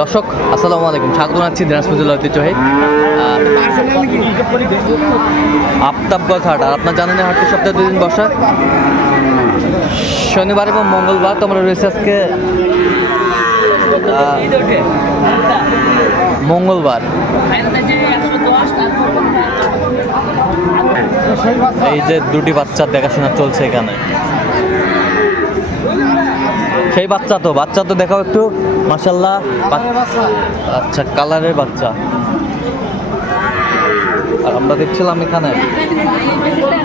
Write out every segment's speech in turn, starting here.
দর্শক, আসসালামু আলাইকুম। স্বাগত জানাচ্ছি দিনাজপুর জেলা ঐতিহ্যবাহী আফতাবগঞ্জ হাট আর আপনার জানেন হাটটি সপ্তাহে দুদিন বসা। শনিবার এবং মঙ্গলবার তোমরা রয়েছে আজকে মঙ্গলবার। এই যে দুটি বাচ্চার দেখাশোনা চলছে এখানে। সেই বাচ্চা তো বাচ্চা তো দেখাও একটু মাসাল্লাহ আচ্ছা কালারের বাচ্চা। আর আমরা দেখছিলাম এখানে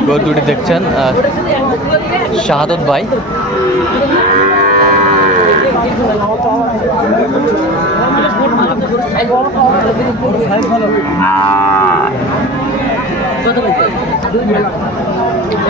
গরু দুটি দেখছেন শাহাদত ভাই।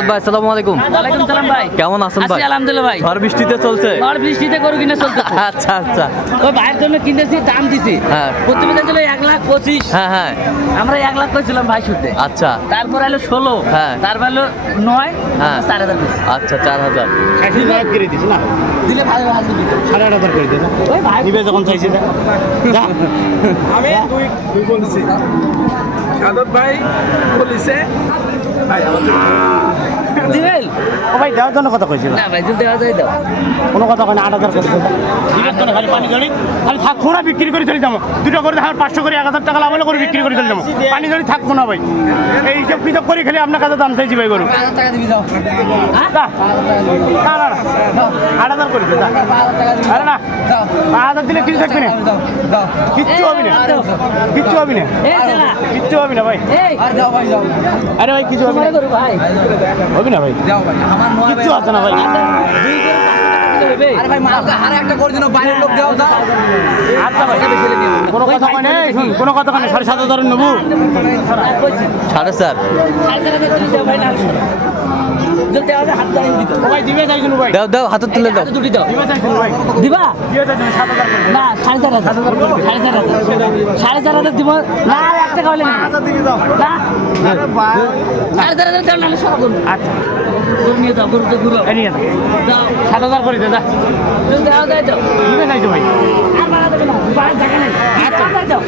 শাহাদত ভাই আসসালামু আলাইকুম। ওয়ালাইকুম সালাম ভাই। কেমন আছেন ভাই? আলহামদুলিল্লাহ ভাই। ঝড় বৃষ্টিতে চলছে। ঝড় বৃষ্টিতে গরু কিনে চলতে আচ্ছা আচ্ছা। ওই ভাইয়ের জন্য কিনেছি দাম দিছি। হ্যাঁ। প্রথমে ছিল এক লাখ পঁচিশ। হ্যাঁ হ্যাঁ। আমরা এক লাখ করেছিলাম ভাই শুনতে আচ্ছা। তারপর হলো ষোলো। হ্যাঁ। তারপর হলো নয় হ্যাঁ। চার হাজার আচ্ছা চার হাজার। দিলে ভালো ভালো সাড়ে আট হাজার করে দে না? ওই ভাই। নিবে যখন চাইছি যা। যা। আমি দুই দুই বলছি। সাদত ভাই বলিছে ভাই আমাদের দিবেন? ও ভাই দেওয়ার জন্য কথা কইছিল। না ভাই যদি দেওয়া যায় দাও। কোনো কথা কয় না আট হাজার করে খালি পানি জড়ি খালি থাক খোঁড়া বিক্রি করে চলে যাব। দুটো করে আমার পাঁচশো করে এক হাজার টাকা লাভ করে বিক্রি করে চলে যাব। পানি জড়ি থাকব না ভাই। এই হিসাব কিতাব করে খালি আপনার কাছে দাম চাইছি ভাই গরু। হাজার টাকা দিবি দাও যা। না না না আট হাজার করে আরে না পাঁচ হাজার দিলে কিছু থাকবে না। কিচ্ছু হবে না। কিচ্ছু হবে না। কিচ্ছু হবে না ভাই। আরে ভাই কিছু হবে না। ভাই হবে না ভাই? কিচ্ছু আছে না ভাই? আরে একটা করে দিন বাইরের লোক দাও দাও আচ্ছা ভাই কোনো কথা কয় শুন কোনো কথা কয় সাড়ে সাত হাজার নেব। সাড়ে চার চাইছিল ভাই দাও দাও হাতে তুলে দাও। দুটি দাও। দিবে না সাড়ে চার হাজার। সাড়ে চার হাজার। সাড়ে চার হাজার দিব? না এক টাকা হলে না? সাড়ে চার হাজার দাও সব আচ্ছা। গরু নিয়ে যাও গরুতে ঘুরো। নিয়ে যাও। দাও সাত হাজার করে দে যা। যদি দেওয়া যায় দাও। দিবে চাইছো ভাই। আর বাড়া দেবে না। বাড়ার জায়গা নেই। দেওয়া দাও।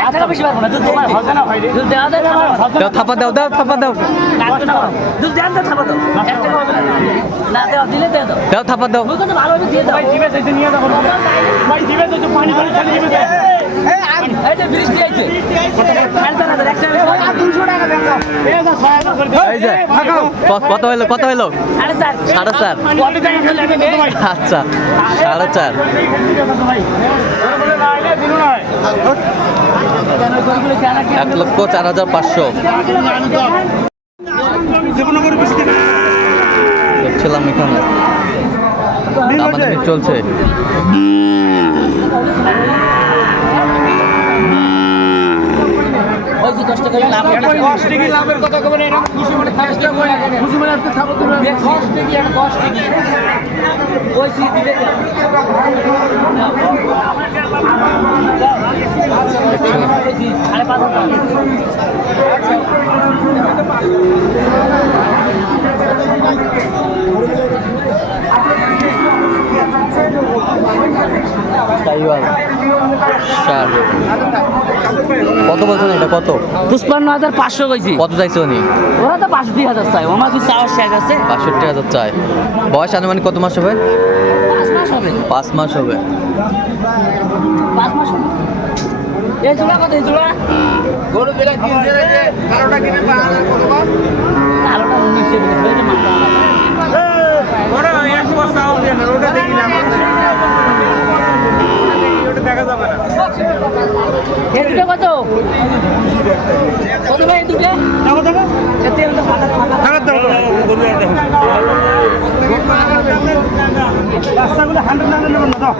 এক টাকা বেশি পারব না। না যদি দেওয়া যায় দাও। দাও থাপা দাও দাও থাপা দাও। লাগবে দেন তো দাও এক টাকা হবে না না দিলে দিয়ে দাও। দাও থাপা দাও ওই কথা ভালো হবে দিয়ে ভাই নিয়ে ভাই পানি খালি এই এই যা কত হইল কত হইল? সাড়ে চার। আচ্ছা সাড়ে চার। এক লক্ষ চার হাজার পাঁচশো। দেখছিলাম এখানে। আমাদের চলছে। ওই যে দশ লাভ দশ লাভের কথা কবেন খুশি মনে খুশি মনে আপনি তুমি টিকি টিকি পাঁচ কত বলছেন এটা? কত? পুষ্পান্ন হাজার পাঁচশো কইছি। কত চাইছে উনি? ওরা তো বাষট্টি হাজার চাই ওনার কি চাওয়ার শেষ আছে? বাষট্টি হাজার চাই বয়স আনুমানিক কত মাস হবে? পাঁচ মাস হবে। পাঁচ মাস হবে। পাঁচ মাস হবে। এই জোড়া কত এই জোড়া গরু কিনে পাঁচ হাজার কত? কম কালোটা নিচে দিলে ওই যে মাথা আলাদা। ওরা এক বস্তা হবে না ওটা দেখিলাম ওটা দেখা যাবে না এই দুটো কত কত ভাই এই দুটো দেখো দেখো এ তেলটা ফাঁকা ফাঁকা খারাপ দাও রাস্তাগুলো হান্ড্রেড হান্ড্রেড নেবেন না তো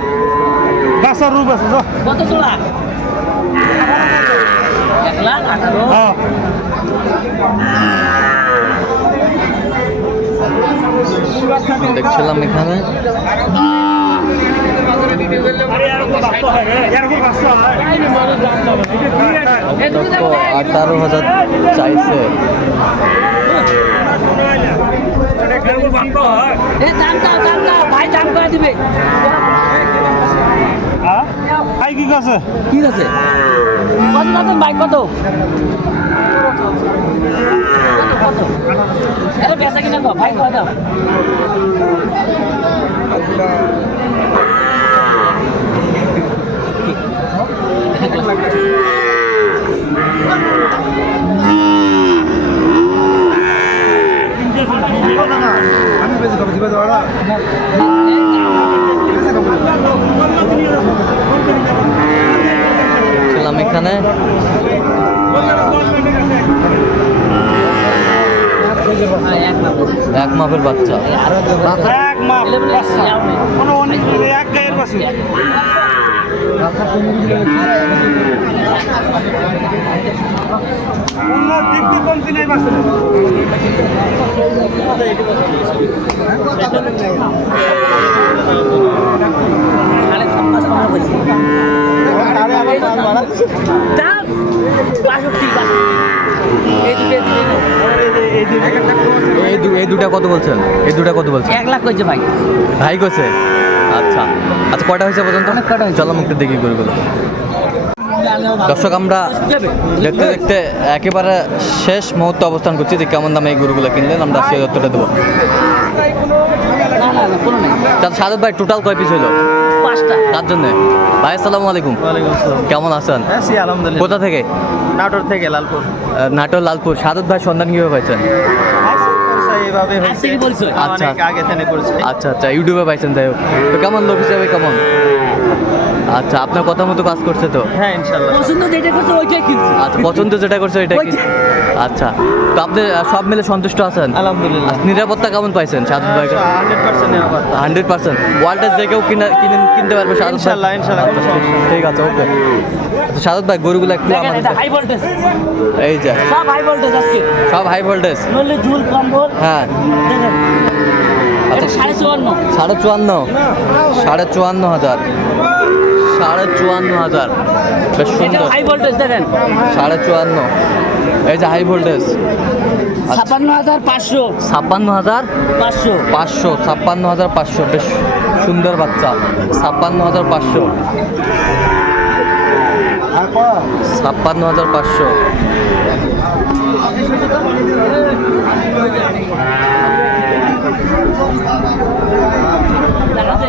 গাছের রূপ আছে তো কত তোলা? এক লাখ আঠারো। হ্যাঁ। দেখছিলাম এখানে। আঠারো হাজার চাইছে। দাম দাও দাম দাও। ভাই দাম করে দিবে। ভাই কি কাছে ঠিক আছে কত দাম ভাই কত? কত এত বেচা কিনা কো ভাই কত ছিলাম এখানে। হ্যাঁ, এক মাপের বাচ্চা। এক মাপ বাচ্চা। কোনো অনেক এক গায়ের বাসি এই দুটা কত বলছেন? এই দুটা কত বলছেন? এক লাখ কইছে ভাই। ভাই কইছে? আচ্ছা। আচ্ছা কয়টা হয়েছে পর্যন্ত? অনেক কয়টা হয়েছে। চলো আমি দেখি গরুগুলো দর্শক আমরা দেখতে দেখতে একেবারে শেষ মুহূর্তে অবস্থান করছি। যে কেমন দামে এই গরুগুলো কিনলেন আমরা সেই দত্তটা দেবো। না না না কোনো নেই। তাহলে সাদত ভাই টোটাল কয় পিস হলো পাঁচটা। তার জন্য। ভাই আসসালামু আলাইকুম। কেমন আছেন? হ্যাঁ আলহামদুলিল্লাহ। কোথা থেকে? নাটোর থেকে লালপুর। নাটোর লালপুর। সাদত ভাই সন্ধান কীভাবে পাইছেন? হয়েছে। আচ্ছা। আগে থেকে আচ্ছা আচ্ছা ইউটিউবে পাইছেন যাই হোক। তো কেমন লোক হিসাবে কেমন? আচ্ছা আপনার কথা মতো কাজ করছে তো? হ্যাঁ ইনশাল্লাহ। পছন্দ যেটা করছে ওইটাই কিনছি। আচ্ছা পছন্দ যেটা করছে ওইটা কি আচ্ছা তো আপনি সব মিলে সন্তুষ্ট আছেন? আলহামদুলিল্লাহ। আচ্ছা, নিরাপত্তা কেমন পাইছেন সাদত ভাই হান্ড্রেড পার্সেন্ট ওয়ার্ল্ডের যে কেউ কিনে কিনে কিনতে পারবে আচ্ছা। ঠিক আছে ওকে। আচ্ছা সাদত ভাই গরুগুলো একটু হাই ভোল্টেজ এই যে। সব হাই ভোল্টেজ আজকে। সব হাই ভোল্টেজ নইলে ঝুল কম্বল। হ্যাঁ। আচ্ছা সাড়ে চুয়ান্ন। সাড়ে চুয়ান্ন। সাড়ে চুয়ান্ন হাজার। সাড়ে চুয়ান্ন হাজার। বেশ সুন্দর। হাই ভোল্টেজ দেখেন। সাড়ে চুয়ান্ন। এই যে হাই ভোল্টেজ ছাপ্পান্ন হাজার পাঁচশো। ছাপ্পান্ন হাজার পাঁচশো। পাঁচশো ছাপ্পান্ন হাজার পাঁচশো। বেশ সুন্দর বাচ্চা। ছাপ্পান্ন হাজার পাঁচশো। ছাপ্পান্ন হাজার পাঁচশো। দেখাচ্ছে?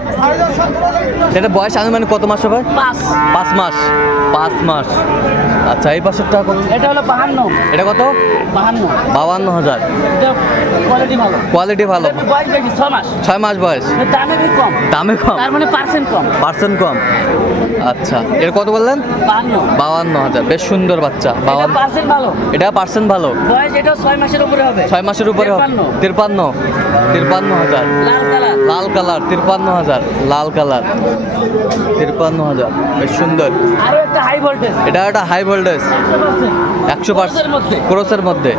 এটা বয়স আনুমানিক কত মাস হবে? পাঁচ। পাঁচ মাস। পাঁচ মাস। আচ্ছা এই পাশেরটা কত? এটা হলো বাহান্ন। এটা কত? বাহান্ন। বাবান্ন হাজার। কোয়ালিটি ভালো। কোয়ালিটি ভালো। বয়স বেশি মাস। ছয় মাস বয়স। দামে কম। দামে কম? তার মানে পার্সেন্ট কম। পার্সেন্ট কম। আচ্ছা এর কত বললেন? বাহান্ন। হাজার। বেশ সুন্দর বাচ্চা। এটা বাবান্ন পার্সেন্ট ভালো। এটা পার্সেন্ট ভালো। বয়স এটা ছয় মাসের উপরে হবে। ছয় মাসের উপরে তিপ্পান্ন। তিরপান্ন তিরপান্ন হাজার। লাল কালার। লাল কালার তিরপান্ন হাজার লাল কালার তিরপান্ন হাজার। বেশ সুন্দর। এটা একটা হাই ভোল্টেজ একশো পার্সেন্ট মধ্যে। মধ্যে।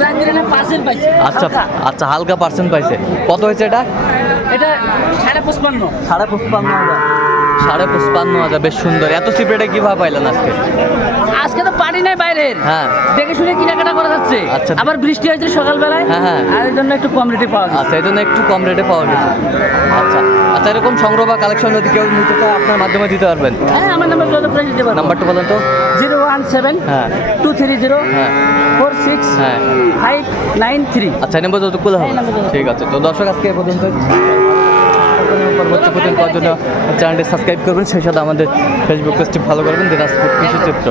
মানে আচ্ছা। আচ্ছা হালকা। পার্সেন্ট পাইছে। কত হয়েছে এটা? এটা সাড়ে পঁচপান্ন। সাড়ে পঁচপান্ন হাজার। সাড়ে পঁচপান্ন হাজার বেশ সুন্দর। এত সিপ্রেটে কীভাবে পাইলেন আজকে? আজকে তো নাই বাইরের। হ্যাঁ। দেখে শুনে কেনাকাটা করা যাচ্ছে? আচ্ছা। আবার বৃষ্টি হয়েছে সকালবেলায় হ্যাঁ, হ্যাঁ। আর এই জন্য একটু কম রেটে পাওয়া গেছে। আচ্ছা এই জন্য একটু কম রেটে পাওয়া গেছে। আচ্ছা আচ্ছা এরকম সংগ্রহ বা কালেকশন যদি কেউ নিতে চায় আপনার মাধ্যমে দিতে পারবেন। হ্যাঁ আমার নাম্বার যোগাযোগ করে দিতে পারব। নাম্বারটা বলেন তো। জিরো ওয়ান সেভেন হ্যাঁ। টু থ্রি জিরো হ্যাঁ। ফোর সিক্স হ্যাঁ। Five nine three. আচ্ছা এই নম্বর যতগুলো হবে। এই ঠিক আছে। তো দর্শক আজকে এ পর্যন্ত পরবর্তী জন্য চ্যানেলটি সাবস্ক্রাইব করবেন। সেই সাথে আমাদের ফেসবুক পেজটি ফলো করবেন। দিনাজপুর কৃষি চিত্র।